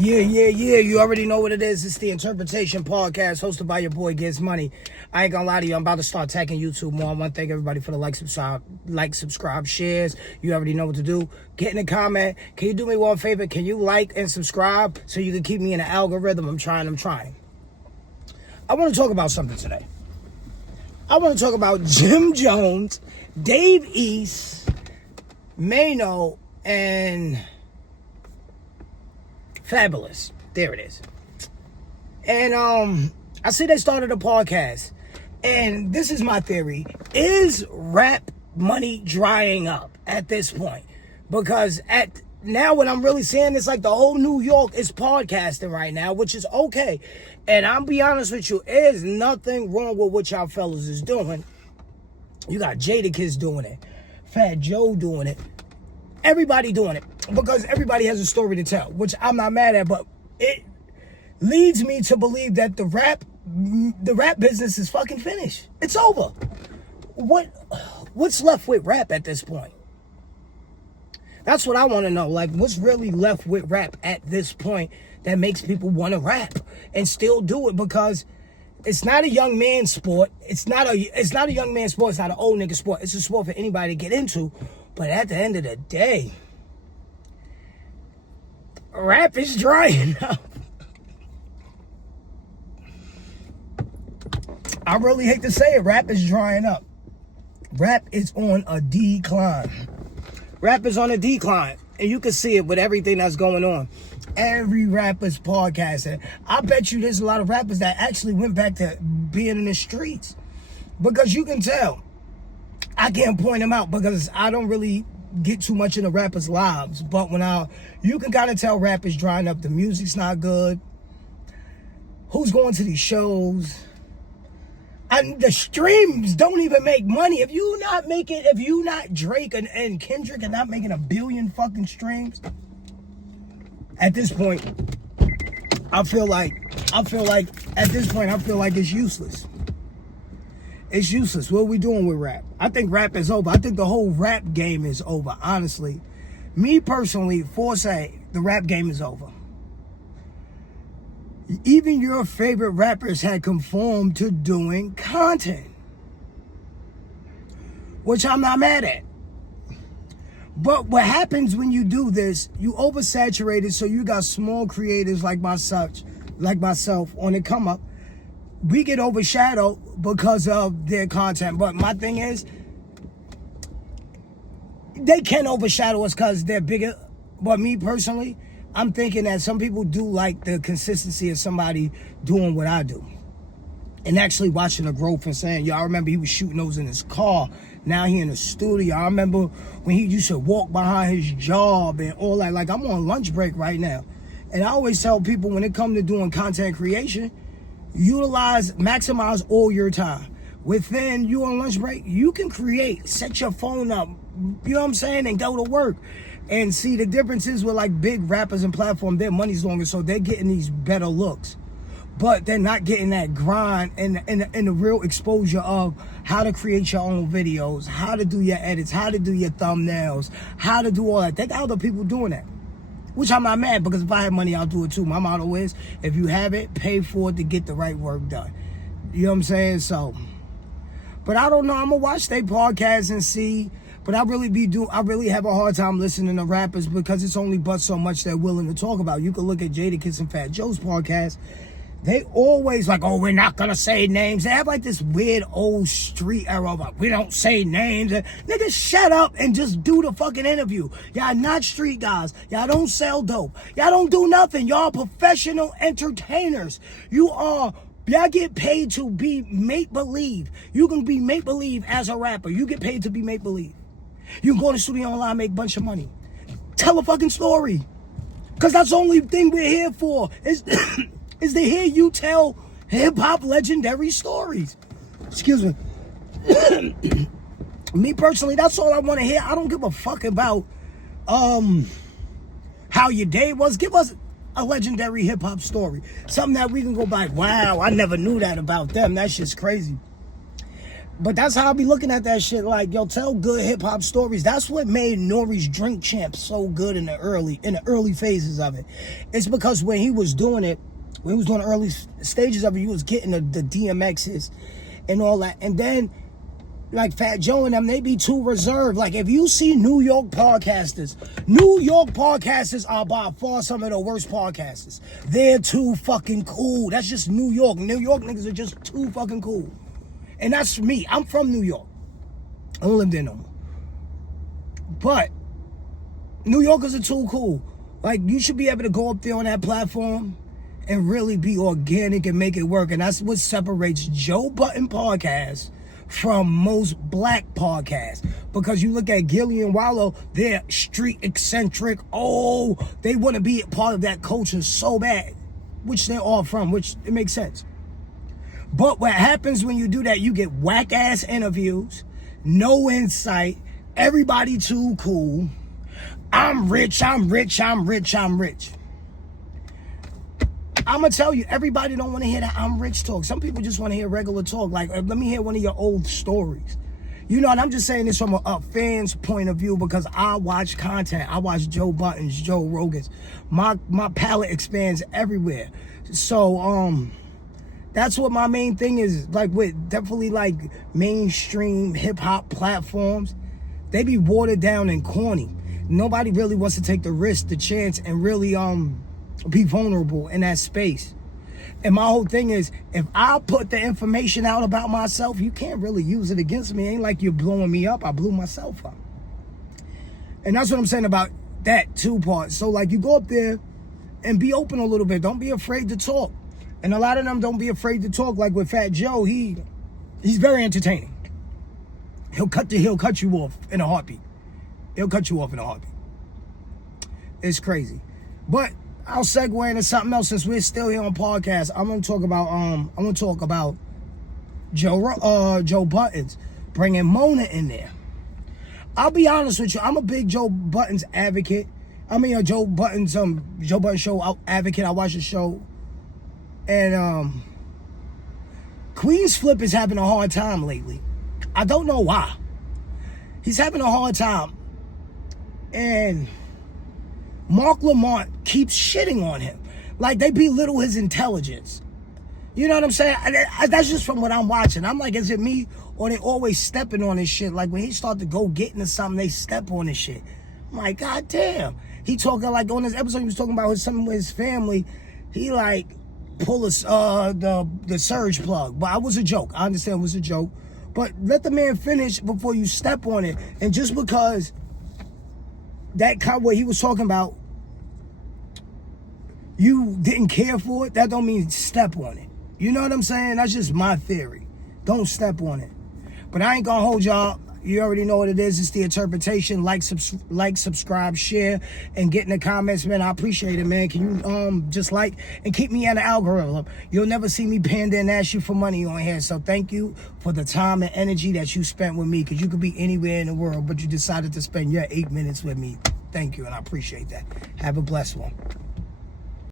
Yeah. You already know what it is. It's the Interpretation Podcast hosted by your boy Gets Money. I ain't gonna lie to you. I'm about to start tagging YouTube more. I want to thank everybody for the subscribe, shares. You already know what to do. Get in the comment. Can you do me one favor? Can you like and subscribe so you can keep me in the algorithm? I'm trying. I want to talk about something today. I want to talk about Jim Jones, Dave East, Maino, and Fabulous. There it is. And I see they started a podcast. And this is my theory. Is rap money drying up at this point? Because now what I'm really seeing is like the whole New York is podcasting right now, which is okay. And I'll be honest with you, there's nothing wrong with what y'all fellas is doing. You got Jadakiss doing it. Fat Joe doing it. Everybody doing it. Because everybody has a story to tell, which I'm not mad at, but it leads me to believe that the rap business is fucking finished. It's over. What's left with rap at this point? That's what I want to know. Like, what's really left with rap at this point that makes people want to rap and still do it? Because it's not a young man's sport. It's not a young man's sport. It's not an old nigga sport. It's a sport for anybody to get into. But at the end of the day, rap is drying up. I really hate to say it. Rap is drying up. Rap is on a decline. Rap is on a decline. And you can see it with everything that's going on. Every rapper's podcasting. I bet you there's a lot of rappers that actually went back to being in the streets. Because you can tell. I can't point them out because I don't really get too much in the rappers' lives. But you can kind of tell rap is drying up. The music's not good. Who's going to these shows? And the streams don't even make money. If you not Drake and Kendrick and not making 1 billion fucking streams, at this point, I feel like it's useless. It's useless. What are we doing with rap? I think rap is over. I think the whole rap game is over, honestly. Me personally, the rap game is over. Even your favorite rappers had conformed to doing content, which I'm not mad at. But what happens when you do this, you oversaturate it, so you got small creators like myself on the come up. We get overshadowed because of their content. But my thing is, they can overshadow us because they're bigger. But me personally, I'm thinking that some people do like the consistency of somebody doing what I do. And actually watching the growth and saying, yo, I remember he was shooting those in his car. Now he in the studio. I remember when he used to walk behind his job and all that. Like, I'm on lunch break right now. And I always tell people when it comes to doing content creation, maximize all your time. Within you on lunch break, you can create, set your phone up, you know what I'm saying, and go to work. And see, the difference is with like big rappers and platform, their money's longer, so they're getting these better looks. But they're not getting that grind and the real exposure of how to create your own videos, how to do your edits, how to do your thumbnails, how to do all that. They got other people doing that. Which I'm not mad, because if I have money, I'll do it too. My motto is, if you have it, pay for it to get the right work done. You know what I'm saying? So, but I don't know. I'm going to watch their podcast and see. But I really have a hard time listening to rappers because it's only but so much they're willing to talk about. You can look at Jadakiss and Fat Joe's podcast. They always like, oh, we're not going to say names. They have like this weird old street era of like, we don't say names. Niggas, shut up and just do the fucking interview. Y'all not street guys. Y'all don't sell dope. Y'all don't do nothing. Y'all professional entertainers. Y'all get paid to be make-believe. You can be make-believe as a rapper. You get paid to be make-believe. You can go to the studio online, make a bunch of money. Tell a fucking story. Because that's the only thing we're here for. Is to hear you tell hip-hop legendary stories. Excuse me. Me personally, that's all I want to hear. I don't give a fuck about how your day was. Give us a legendary hip-hop story. Something that we can go back, wow, I never knew that about them. That's just crazy. But that's how I be looking at that shit. Like, yo, tell good hip hop stories. That's what made Nori's Drink Champ so good in the early phases of it. It's because when he was doing it, when he was doing the early stages of it, he was getting the DMXs and all that. And then, like Fat Joe and them, they be too reserved. Like, if you see New York podcasters are by far some of the worst podcasters. They're too fucking cool. That's just New York. New York niggas are just too fucking cool. And that's me. I'm from New York. I don't live there no more. But New Yorkers are too cool. Like, you should be able to go up there on that platform and really be organic and make it work. And that's what separates Joe Budden podcast from most black podcasts. Because you look at Gilly and Wallow, they're street eccentric. Oh, they want to be a part of that culture so bad, which they're all from, which it makes sense. But what happens when you do that, you get whack-ass interviews, no insight, everybody too cool. I'm rich. I'm going to tell you, everybody don't want to hear that I'm rich talk. Some people just want to hear regular talk. Like, let me hear one of your old stories. You know, and I'm just saying this from a fan's point of view because I watch content. I watch Joe Budden's, Joe Rogan's. My palette expands everywhere. So, that's what my main thing is, like, with definitely like mainstream hip hop platforms. They be watered down and corny. Nobody really wants to take the risk, the chance, and really be vulnerable in that space. And my whole thing is, if I put the information out about myself, you can't really use it against me. It ain't like you're blowing me up. I blew myself up. And that's what I'm saying about that two part. So like, you go up there and be open a little bit. Don't be afraid to talk. And a lot of them don't be afraid to talk. Like with Fat Joe, he's very entertaining. He'll cut you off in a heartbeat. It's crazy. But I'll segue into something else since we're still here on podcast. I'm gonna talk about Joe Budden's bringing Mona in there. I'll be honest with you. I'm a big Joe Budden's advocate. I mean, Joe Budden show advocate. I watch the show. And Queen's Flip is having a hard time lately. I don't know why. He's having a hard time. And Mark Lamont keeps shitting on him. Like, they belittle his intelligence. You know what I'm saying? That's just from what I'm watching. I'm like, is it me? Or they always stepping on his shit? Like, when he start to go get into something, they step on his shit. I'm like, God damn. He talking, like, on this episode, he was talking about something with his family. He, like, pull the surge plug. But it was a joke. I understand it was a joke. But let the man finish before you step on it. And just because that what he was talking about, you didn't care for it, that don't mean step on it. You know what I'm saying? That's just my theory. Don't step on it. But I ain't gonna hold y'all. You already know what it is. It's the interpretation. Like, subscribe, share, and get in the comments, man. I appreciate it, man. Can you just like and keep me in the algorithm? You'll never see me pander and ask you for money on here. So thank you for the time and energy that you spent with me, because you could be anywhere in the world, but you decided to spend your 8 minutes with me. Thank you, and I appreciate that. Have a blessed one.